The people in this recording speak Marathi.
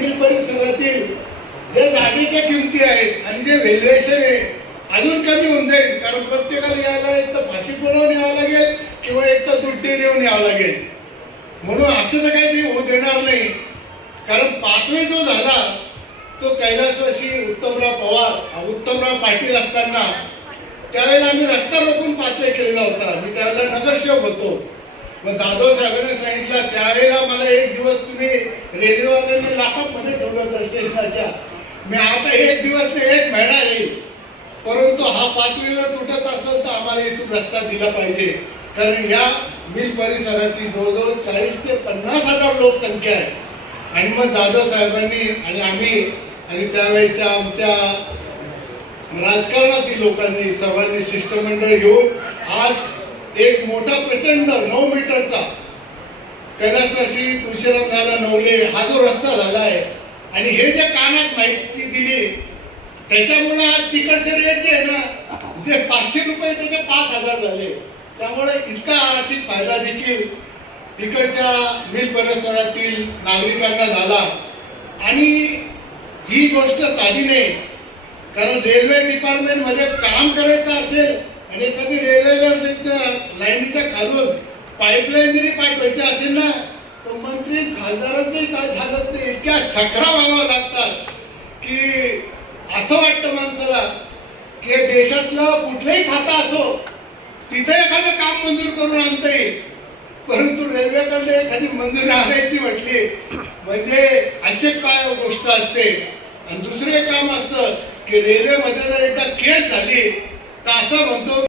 मिल परिसरातील जे जागेच्या किमती आहेत आणि जे व्हॅल्युएशन आहे अजून कमी होऊन जाईल. कारण प्रत्येकाला यायला एक तर फाशी पुरवून यावं लागेल किंवा एक तर दूध डेअरी येऊन यावं लागेल. म्हणून असं तर काही मी होऊ देणार नाही. कारण पाचवे जो झाला तो कैलासवासी उत्तमराव पवार उत्तमराव पाटील असताना त्यावेळेला आम्ही रस्ता रोखून पाचवे केलेला होता. मी त्यावेळेला नगरसेवक होतो. मग जाधव साहेबांनी सांगितलं त्यावेळेला मला एक दिवस तुम्ही रेल्वेवाल्यांनी लाखामध्ये ठेवलं होतं स्टेशनाच्या. मी आता एक दिवस ते एक महिना येईल, परंतु हा पाचवी जर तुटत असेल तर आम्हाला इथून रस्ता दिला पाहिजे. कारण या मिल परिसराची जवळजवळ 40 ते 50 हजार लोकसंख्या आहे. आणि मग जाधव साहेबांनी आणि आम्ही आणि त्यावेळेच्या आमच्या राजकारणातील लोकांनी सर्वांनी शिष्टमंडळ घेऊन आज एक मोठा प्रचंड 9 मीटरचा कैलासवासी तुळशीराम दादा नवले हा जो रस्ता झाला आहे आणि हे जे कानात माहिती दिली त्याच्यामुळे आज तिकडचे रेट जे आहे ना जे 500 रुपये त्याचे 5000 झाले. त्यामुळे इतका आर्थिक फायदा देखील इकडच्या मिल परिसरातील नागरिकांना झाला. आणि ही गोष्ट साधी नाही. कारण रेल्वे डिपार्टमेंट मध्ये काम करायचं असेल आणि एखादी रेल्वेला लाईनीच्या खालून पाईपलाईन जरी पाठवायची असेल ना तर मंत्री खासदारांचंही काय झालं ते इतक्या छकरा व्हाव्या लागतात की असं वाटतं माणसाला की देशातलं कुठलंही खातं असो तिथे एखादं काम मंजूर करून आणता येईल. परंतु रेल्वेकडे एखादी मंजुरी आणायची म्हटली म्हणजे अशी काय गोष्ट असते. आणि दुसरे काम असतं की रेल्वेमध्ये जर एकदा केस झाली तर असं म्हणतो